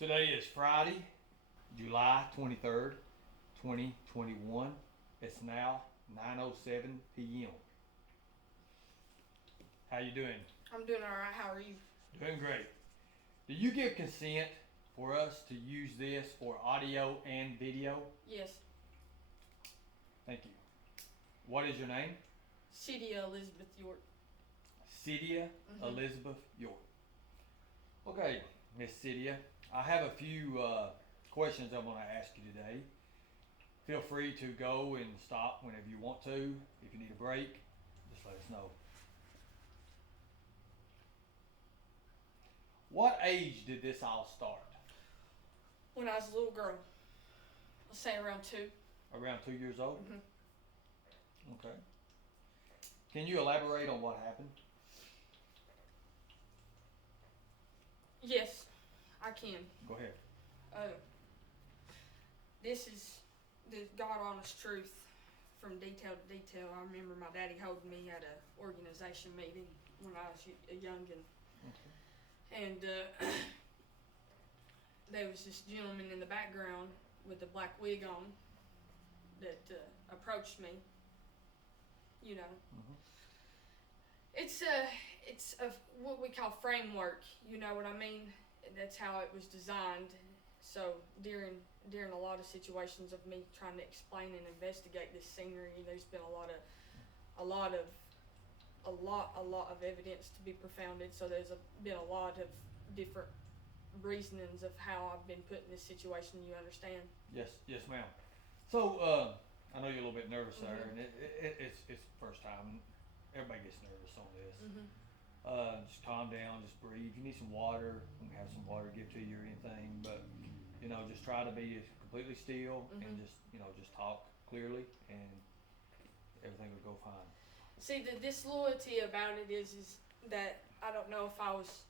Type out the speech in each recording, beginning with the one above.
Today is Friday, July 23rd, 2021. It's now 9:07 p.m. How you doing? I'm doing all right. How are you? Doing great. Do you give consent for us to use this for audio and video? Yes. Thank you. What is your name? Cedia Elizabeth York. Cydia Elizabeth York. Okay, Miss Cydia, I have a few questions I'm going to ask you today. Feel free to go and stop whenever you want to. If you need a break, just let us know. What age did this all start? When I was a little girl, I'll say around 2. Around 2 years old? Mm-hmm. Okay. Can you elaborate on what happened? Yes, I can. Go ahead. This is the God honest truth from detail to detail. I remember my daddy holding me at a organization meeting when I was a youngin'. Okay. And there was this gentleman in the background with a black wig on that approached me. You know, it's a what we call framework. You know what I mean? That's how it was designed. So during a lot of situations of me trying to explain and investigate this scenery, there's been a lot of evidence to be propounded. So there's been a lot of different reasonings of how I've been put in this situation. You understand? Yes, ma'am. So I know you're a little bit nervous there, and it's the first time. Everybody gets nervous on this. Just calm down, just breathe. If you need some water, we can have some water give to you or anything. But just try to be completely still and just talk clearly, and everything will go fine. See, the disloyalty about it is that I don't know if I was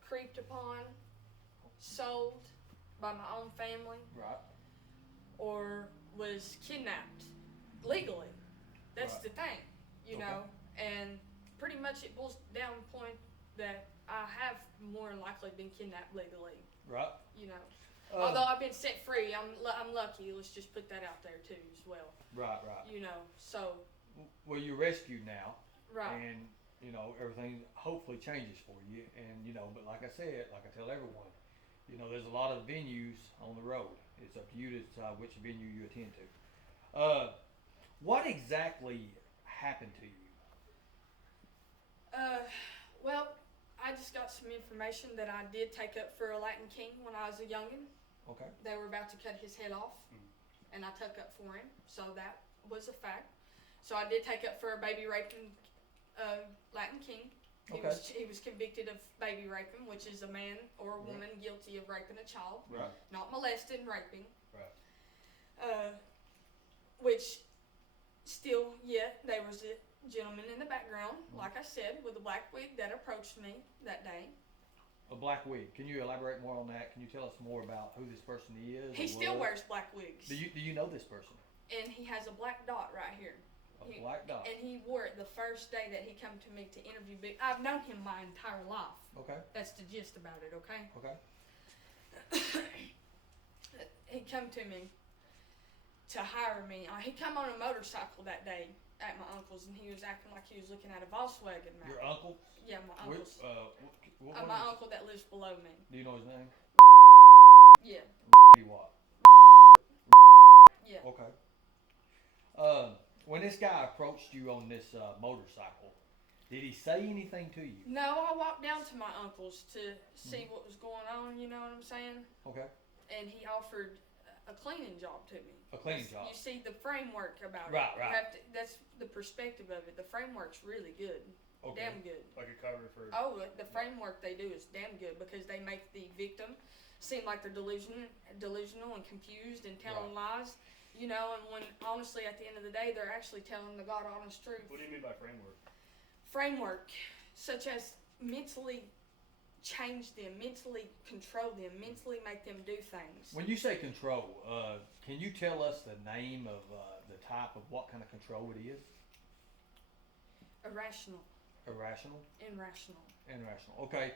creeped upon, sold by my own family, Right. or was kidnapped legally. That's Right. the thing, you Okay. know. And pretty much it boils down to the point that I have more than likely been kidnapped legally, Right. you know. Although I've been set free, I'm lucky. Let's just put that out there too as well. Right. You know, so. Well, you're rescued now. Right. And everything hopefully changes for you. And but like I said, like I tell everyone, there's a lot of venues on the road. It's up to you to decide which venue you attend to. What exactly happened to you? Well, I just got some information that I did take up for a Latin king when I was a youngin'. Okay. They were about to cut his head off, and I took up for him, so that was a fact. So I did take up for a baby raping Latin king. He was convicted of baby raping, which is a man or a woman guilty of raping a child, not molesting, raping. Right. Which still, there was a gentleman in the background, like I said, with a black wig that approached me that day. A black wig. Can you elaborate more on that? Can you tell us more about who this person is? He still wears black wigs. Do you know this person? And he has a black dot right here. Black dot. And he wore it the first day that he came to me to interview. I've known him my entire life. Okay. That's the gist about it, okay? Okay. He come to me to hire me. He come on a motorcycle that day at my uncle's, and he was acting like he was looking at a Volkswagen map. Your uncle? Yeah, my uncle's. What my uncle that lives below me. Do you know his name? Yeah. What? Yeah. Okay. When this guy approached you on this motorcycle, did he say anything to you? No, I walked down to my uncle's to see what was going on, you know what I'm saying? Okay. And he offered a cleaning job to me. A cleaning job? You see the framework about right, it. Right. That's the perspective of it. The framework's really good. Okay. Damn good. Like a cover for... Oh, the framework they do is damn good because they make the victim seem like they're delusional and confused and telling lies. And when honestly at the end of the day they're actually telling the God honest truth. What do you mean by framework? Framework, such as mentally change them, mentally control them, mentally make them do things. When you say control, can you tell us the name of the type of what kind of control it is? Irrational. Irrational? Irrational. Irrational. Okay.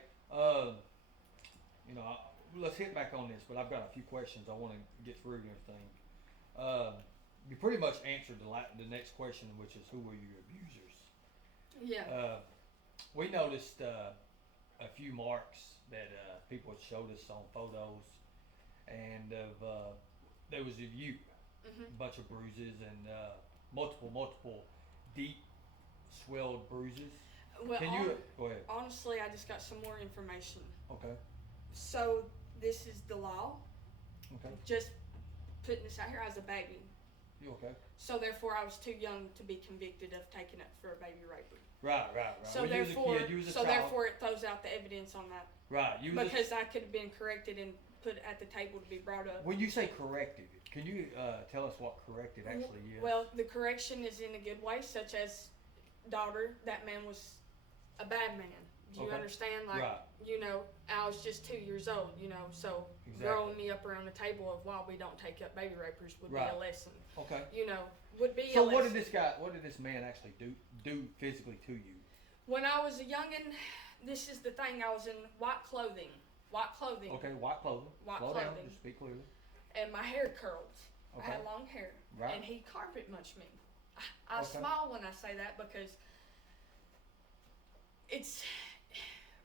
let's hit back on this, but I've got a few questions I want to get through and everything. You pretty much answered the next question, which is who were your abusers? Yeah. We noticed a few marks that people had showed us on photos, and there was of you, a bunch of bruises and multiple deep swelled bruises. Well, Can you go ahead? Honestly, I just got some more information. Okay. So this is the law. Okay. Just putting this out here as a baby. You okay? So therefore, I was too young to be convicted of taking it for a baby rape. Right. So well, therefore, you was a child. therefore, it throws out the evidence on that. Right. Because I could have been corrected and put at the table to be brought up. When you say corrected, can you tell us what corrected actually is? Well, the correction is in a good way, such as, daughter, that man was a bad man. Do you understand? Like, right. I was just 2 years old, so exactly. growing me up around the table of why we don't take up baby rapers would right. be a lesson. Okay. Would be so a lesson. What did this man actually do physically to you? When I was a youngin', this is the thing, I was in white clothing. Okay, white clothing. Slow down, just speak clearly. And my hair curled. Okay. I had long hair. Right. And he carpet munched me. I smile when I say that because it's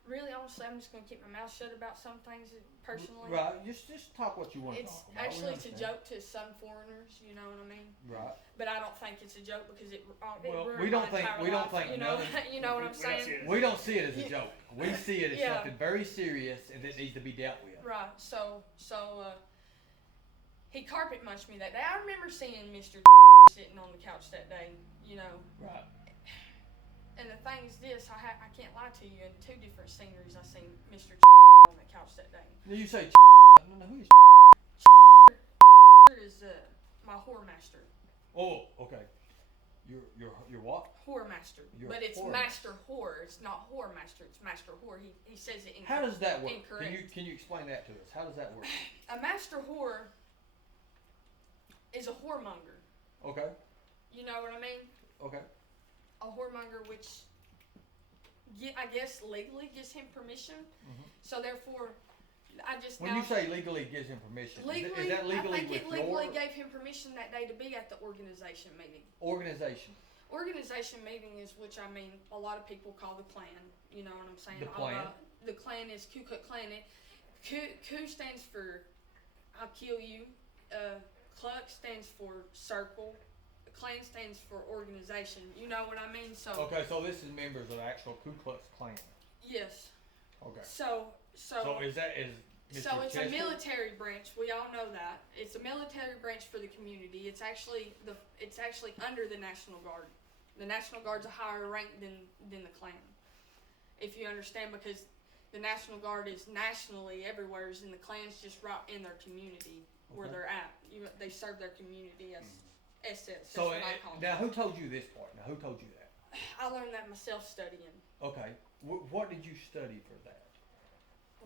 really, honestly, I'm just going to keep my mouth shut about some things personally. Right, just talk what you want to talk about. Actually, it's a joke to some foreigners, you know what I mean? Right. But I don't think it's a joke because it well, ruined we don't my think entire we don't life, think you know, nothing. you know what I'm saying? We don't see it as a joke. We see it as Yeah. something very serious and that needs to be dealt with. Right. So he carpet munched me that day. I remember seeing Mr. sitting on the couch that day, Right. And the thing is this, I can't lie to you, in 2 different sceneries I seen Mr. on the couch that day. Now you say no, who is is my whore master. Oh, okay. You're what? Whore master. But it's master whore. It's not whore master. It's master whore. He says it incorrect. How does that work? Incorrect. Can you explain that to us? How does that work? A master whore is a whoremonger. Okay. You know what I mean? Okay. A whoremonger, which I guess legally gives him permission. Mm-hmm. So therefore, When you say legally gives him permission, legally, is that legally I think it legally gave him permission that day to be at the organization meeting. Organization meeting is which I mean a lot of people call the Klan. You know what I'm saying? The Klan. The Klan is Ku Klux Klan. Ku stands for I'll kill you. Klux stands for circle. Klan stands for organization. You know what I mean? So okay, so this is members of the actual Ku Klux Klan. Yes. Okay. So is Mr. So it's Chester? a military branch. We all know that. It's a military branch for the community. It's actually under the National Guard. The National Guard's a higher rank than the Klan. If you understand, because the National Guard is nationally everywhere, and the Klan's just right in their community where they're at. They serve their community as SS. So what I call now, who told you this part? Now, who told you that? I learned that myself studying. Okay. What did you study for that?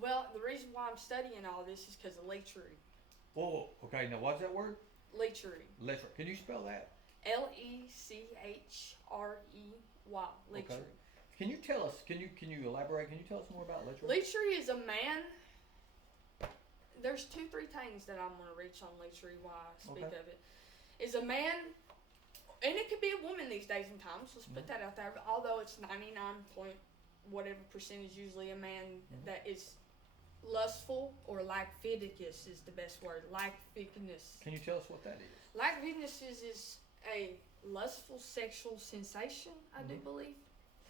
Well, the reason why I'm studying all this is because of literey. Oh, okay. Now, what's that word? Literey. Literey. Can you spell that? Lechrey. Literey. Okay. Can you tell us? Can you elaborate? Can you tell us more about literey? Literey is a man. There's 2-3 things that I'm going to reach on literey while I speak of it. Is a man, and it could be a woman these days and times. Let's put that out there. Although it's 99 point whatever percentage, usually a man that is lustful or lascivious is the best word. Lascivious. Can you tell us what that is? Lascivious is a lustful sexual sensation. I do believe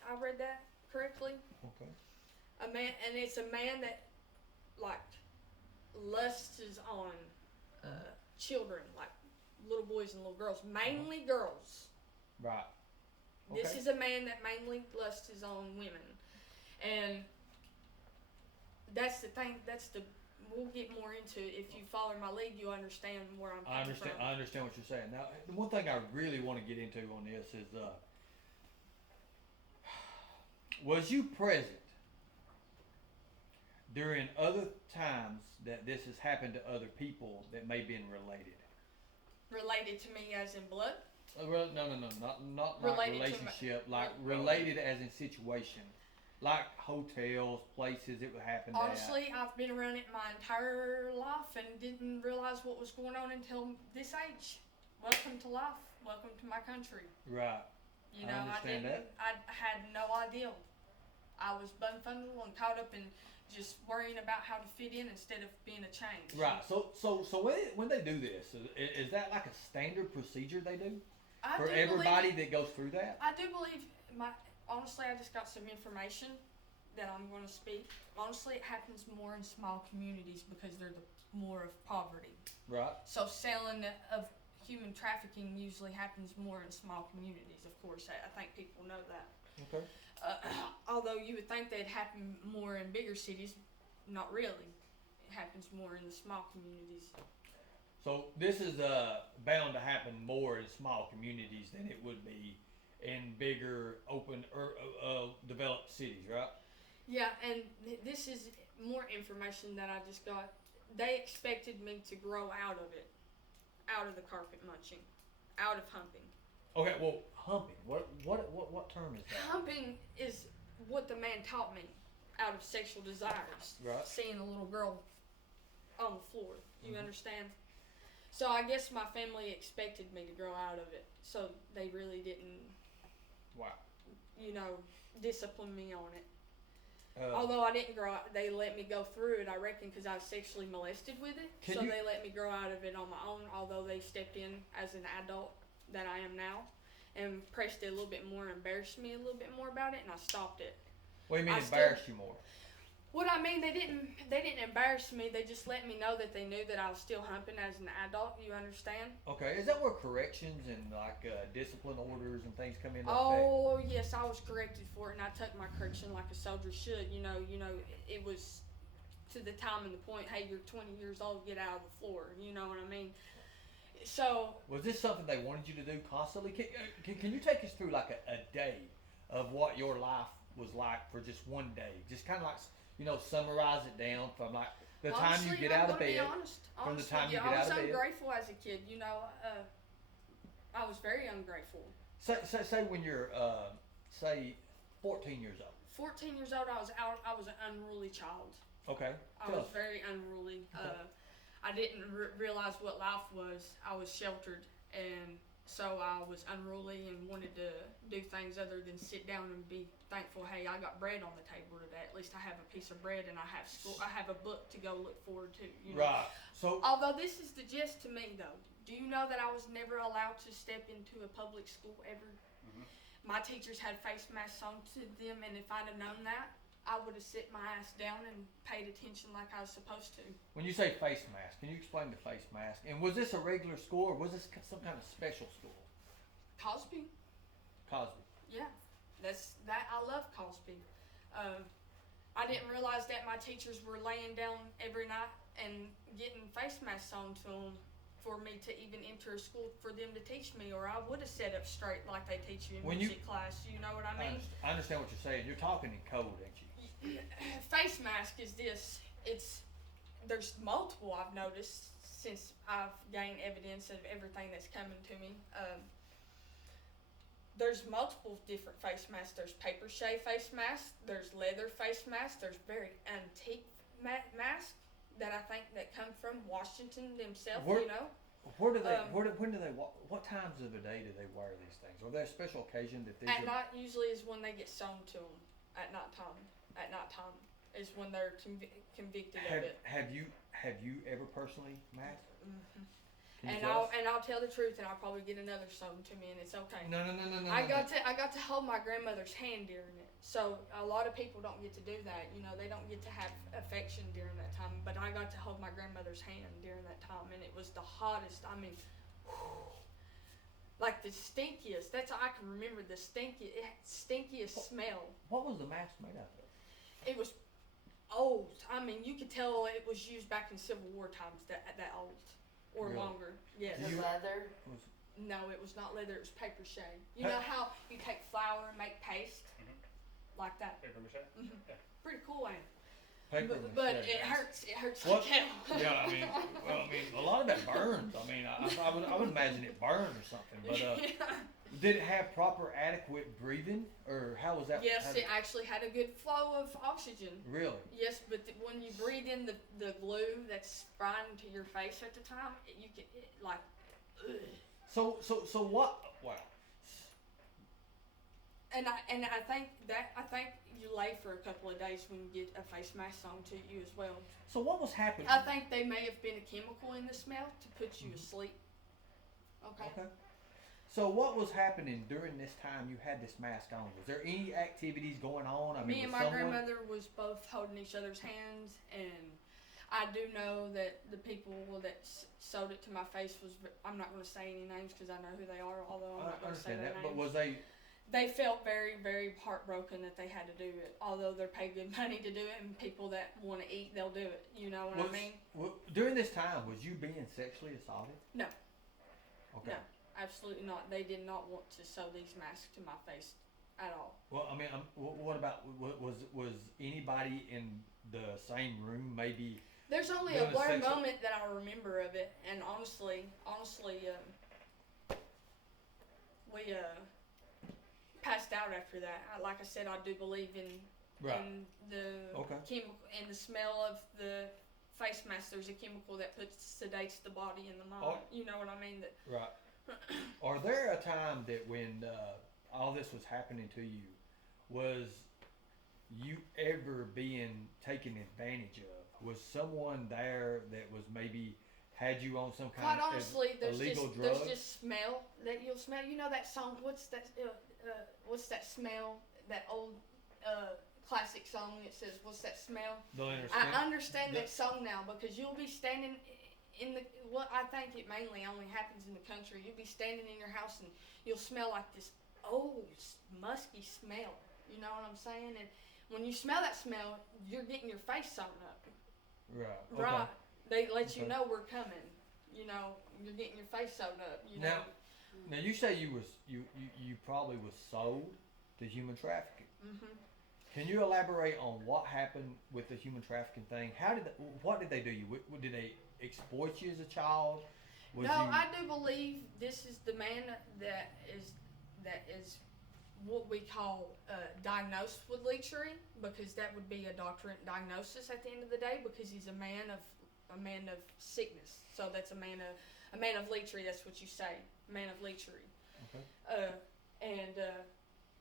I read that correctly. Okay. A man, and it's a man that like lusts on children, like little boys and little girls, mainly girls. Right. Okay. This is a man that mainly lusts on women, and that's the thing. We'll get more into it. If you follow my lead, you'll understand where I'm coming from. I understand what you're saying. Now, the one thing I really want to get into on this is, was you present during other times that this has happened to other people that may have been related? Related to me as in blood? No, not like relationship, like related as in situation. like hotels, places it would happen Honestly, I've been around it my entire life and didn't realize what was going on until this age. Welcome to life. Welcome to my country. Right. You know, I had no idea. I was bumfuzzled and caught up in just worrying about how to fit in instead of being a change. Right. So when they do this, is that like a standard procedure they do for everybody that goes through that? I do believe honestly, I just got some information that I'm going to speak. Honestly, it happens more in small communities because they're more of poverty. Right. So selling of human trafficking usually happens more in small communities. Of course, I think people know that. Okay. Although you would think they'd happen more in bigger cities, not really. It happens more in the small communities. So this is bound to happen more in small communities than it would be in bigger, open, or developed cities, right? Yeah, and this is more information that I just got. They expected me to grow out of it, out of the carpet munching, out of humping. Okay, well, humping. What term is that? Humping is what the man taught me, out of sexual desires. Right. Seeing a little girl on the floor. You understand? So I guess my family expected me to grow out of it. So they really didn't. Wow. Discipline me on it. Although I didn't grow out, they let me go through it, I reckon, because I was sexually molested with it. So they let me grow out of it on my own, although they stepped in as an adult that I am now and pressed it a little bit more, embarrassed me a little bit more about it, and I stopped it. What do you mean embarrassed you more? What I mean, they didn't embarrass me. They just let me know that they knew that I was still humping as an adult. You understand? Okay, is that where corrections and like discipline orders and things come into effect? Oh yes, I was corrected for it, and I took my correction like a soldier should. It was to the time and the point. Hey, you're 20 years old. Get out of the floor. You know what I mean? So was this something they wanted you to do constantly? Can you take us through like a day of what your life was like for just one day? Just kind of like, summarize it down from like the time you get out of bed. From the time you get out of bed. I was ungrateful as a kid. I was very ungrateful. Say when you're say 14 years old. 14 years old, I was an unruly child. Okay. I was very unruly. Okay. I didn't realize what life was. I was sheltered, and so I was unruly and wanted to do things other than sit down and be thankful. Hey, I got bread on the table today. At least I have a piece of bread, and I have school. I have a book to go look forward to. Right. So, although this is the gist to me, though, do you know that I was never allowed to step into a public school ever? Mm-hmm. My teachers had face masks on to them, and if I'd have known that, I would have sit my ass down and paid attention like I was supposed to. When you say face mask, can you explain the face mask? And was this a regular school, or was this some kind of special school? Cosby. Yeah, I love Cosby. I didn't realize that my teachers were laying down every night and getting face masks on to them for me to even enter a school for them to teach me, or I would have sat up straight like they teach you in music class. You know what I mean? I understand what you're saying. You're talking in code, ain't you? Face mask is this. There's multiple I've noticed since I've gained evidence of everything that's coming to me. There's multiple different face masks. There's paper mache face masks. There's leather face masks. There's very antique masks that I think that come from Washington themselves. What times of the day do they wear these things? Are there a special occasion that these? At night usually is when they get sewn to them. At nighttime is when they're convicted of it. Have you ever personally masked? Mm-hmm. I'll tell the truth, and I'll probably get another sewn to me, and it's okay. No. I got to hold my grandmother's hand during it. So a lot of people don't get to do that. They don't get to have affection during that time. But I got to hold my grandmother's hand during that time, and it was the hottest. I mean, like the stinkiest. That's all I can remember. The stinkiest smell. What was the mask made out of? It was old. I mean, you could tell it was used back in Civil War times. That old or really? Longer. Yes. Leather? No, it was not leather. It was paper mache. You know how you take flour and make paste, like that. Paper mache. Mm-hmm. Yeah. Pretty cool, ain't it? Paper but it hurts. It hurts like hell. Yeah, I mean, a lot of that burns. I mean, I would imagine it burned or something. But did it have proper adequate breathing, or how was that? Yes, it actually had a good flow of oxygen. Really? Yes, but when you breathe in the glue that's spraying to your face at the time, you get like. Ugh. So what? Wow. And I think you lay for a couple of days when you get a face mask on to you as well. So what was happening? I think they may have been a chemical in the smell to put you asleep. Okay. So what was happening during this time you had this mask on? Was there any activities going on? I mean, Me and my grandmother was both holding each other's hands, and I do know that the people that sewed it to my face was. I'm not going to say any names because I know who they are. Although I'm not going to say their names. But was they? They felt very, very heartbroken that they had to do it. Although they're paid good money to do it, and people that want to eat, they'll do it. You know what I mean? During this time, was you being sexually assaulted? No. Okay. No, absolutely not. They did not want to sew these masks to my face at all. Well, I mean, what about was anybody in the same room? Maybe. There's only a blurred moment that I remember of it, and honestly, we passed out after that. Like I said, I do believe in the chemical and the smell of the face mask. There's a chemical that sedates the body and the mind. Oh. You know what I mean? Right. Are there a time that when all this was happening to you, was you ever being taken advantage of? Was someone there that was maybe had you on some kind of illegal drug? There's just smell that you'll smell. You know that song? What's that smell? That old classic song that says, "What's that smell?" I understand that song now because you'll be standing in the. What I think it mainly only happens in the country. You'll be standing in your house and you'll smell like this old musky smell. You know what I'm saying? And when you smell that smell, you're getting your face sewn up. Right. Right. They let you know we're coming. You know, you're getting your face sewn up. You know. Now you say you probably was sold to human trafficking. Mm-hmm. Can you elaborate on what happened with the human trafficking thing? What did they do you? Did they exploit you as a child? I do believe this is the man that is what we call diagnosed with literey, because that would be a doctorate diagnosis at the end of the day, because he's a man of sickness. So that's a man of literey. That's what you say, man of literey. Okay.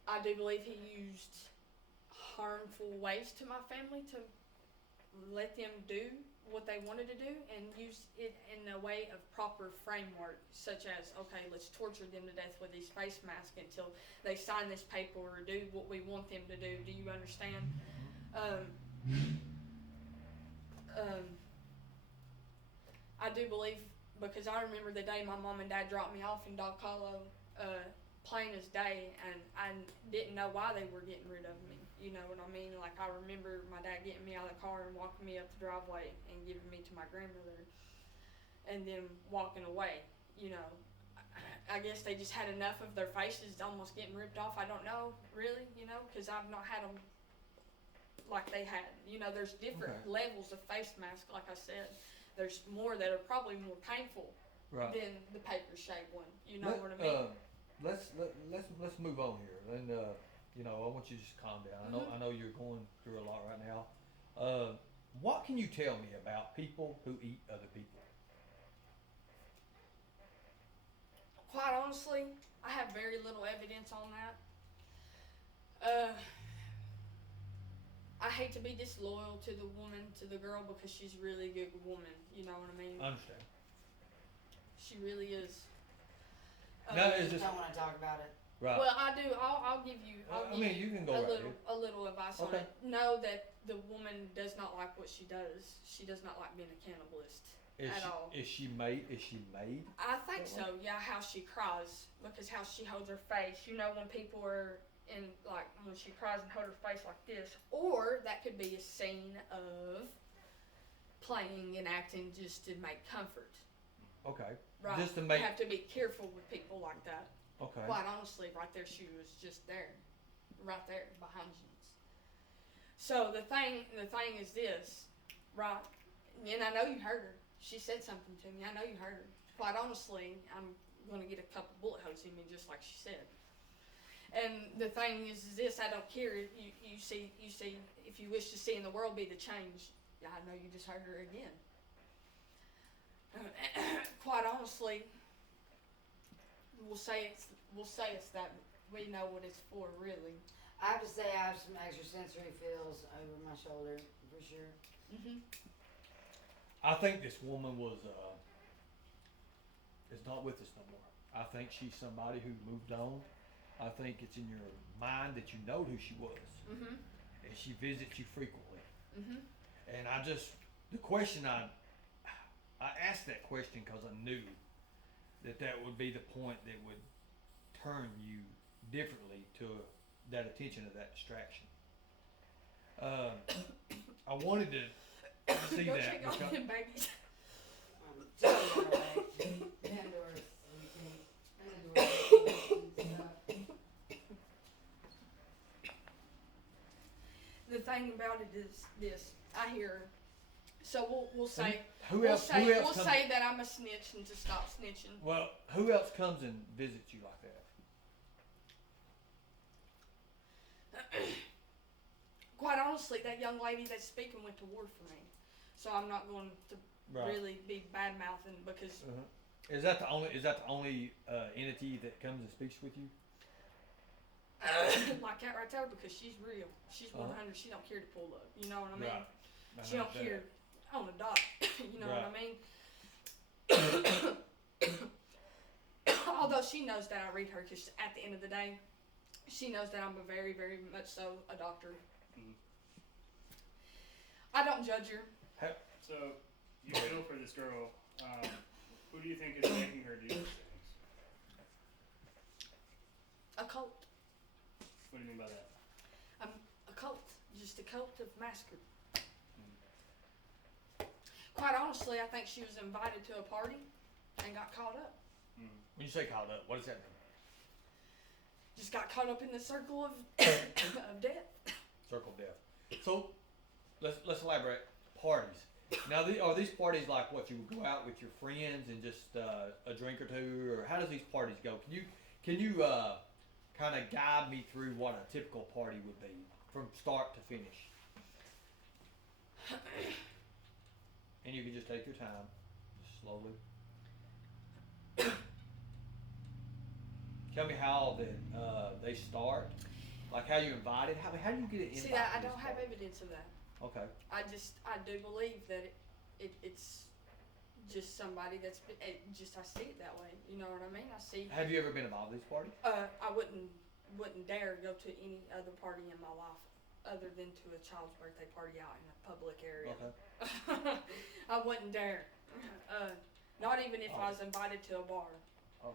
I do believe he used harmful ways to my family to let them do what they wanted to do, and use it in a way of proper framework, such as, okay, let's torture them to death with these face masks until they sign this paper or do what we want them to do. Do you understand? I do believe, because I remember the day my mom and dad dropped me off in Dog Hollow, plain as day, and I didn't know why they were getting rid of me. You know what I mean? Like, I remember my dad getting me out of the car and walking me up the driveway and giving me to my grandmother, and then walking away. You know, I guess they just had enough of their faces almost getting ripped off. I don't know, really, you know, because I've not had them like they had. You know, there's different levels of face mask, like I said. There's more that are probably more painful than the paper shade one. You know what I mean? Let's move on here, and you know, I want you to just calm down. I know you're going through a lot right now. What can you tell me about people who eat other people? Quite honestly, I have very little evidence on that. I hate to be disloyal to the girl, because she's a really good woman. You know what I mean? I understand. She really is. No, it's just don't want to talk about it. Right. Well, I do. I'll give you. You can go a little advice on it. Know that the woman does not like what she does. She does not like being a cannibalist at all. Is she made? I think so. Yeah, how she cries, because how she holds her face. You know, when people are in, like, when she cries and hold her face like this, or that could be a scene of playing and acting just to make comfort. Okay. Right. Just to make. You have to be careful with people like that. Okay. Quite honestly, right there, she was just there, right there behind you. So the thing is this, right? And I know you heard her. she said something to me. I know you heard her. Quite honestly, I'm going to get a couple bullet holes in me, just like she said. And the thing is this: I don't care. You see. If you wish to see in the world be the change, I know you just heard her again. Quite honestly, we'll say it's that we know what it's for, really. I have to say I have some extrasensory feels over my shoulder, for sure. Mhm. I think this woman is not with us no more. I think she's somebody who moved on. I think it's in your mind that you know who she was, Mhm. and she visits you frequently. Mhm. And the question I asked that question because I knew that would be the point that would turn you differently to that attention to that distraction. I wanted to see Go that check on because them babies. Tell me on her way. Pandora's sleeping. Pandora's sleeping stuff. The thing about it is this: I hear her. So we'll say who we'll else say comes, that I'm a snitch and to stop snitching. well, who else comes and visits you like that? Quite honestly, that young lady that's speaking went to war for me, so I'm not going to really be bad mouthing because. Uh-huh. Is that the only entity that comes and speaks with you? Like that right there, because she's real. She's 100. She don't care to pull up. You know what I mean? Right. She don't care on the dot. You know what I mean? Although she knows that I read her, because at the end of the day, she knows that I'm a very, very much so a doctor. Mm-hmm. I don't judge her. So, you feel for this girl. Who do you think is making her do these things? A cult. What do you mean by that? A cult. Just a cult of massacre. Quite honestly, I think she was invited to a party and got caught up. When you say caught up, what does that mean? Just got caught up in the circle of of death. Circle of death. So let's elaborate. Parties. Now, are these parties like what you would go out with your friends and just a drink or two, or how does these parties go? Can you kind of guide me through what a typical party would be from start to finish? And you can just take your time, just slowly. Tell me how they start, like how you invited. How do you get an invite? See that I to this don't have party? evidence of that. Okay. I do believe that it's just somebody that's been, I see it that way. You know what I mean? I see. Have you ever been involved in these parties? I wouldn't dare go to any other party in my life other than to a child's birthday party out in a public area. Okay. I wouldn't dare. Not even if I was invited to a bar. Oh.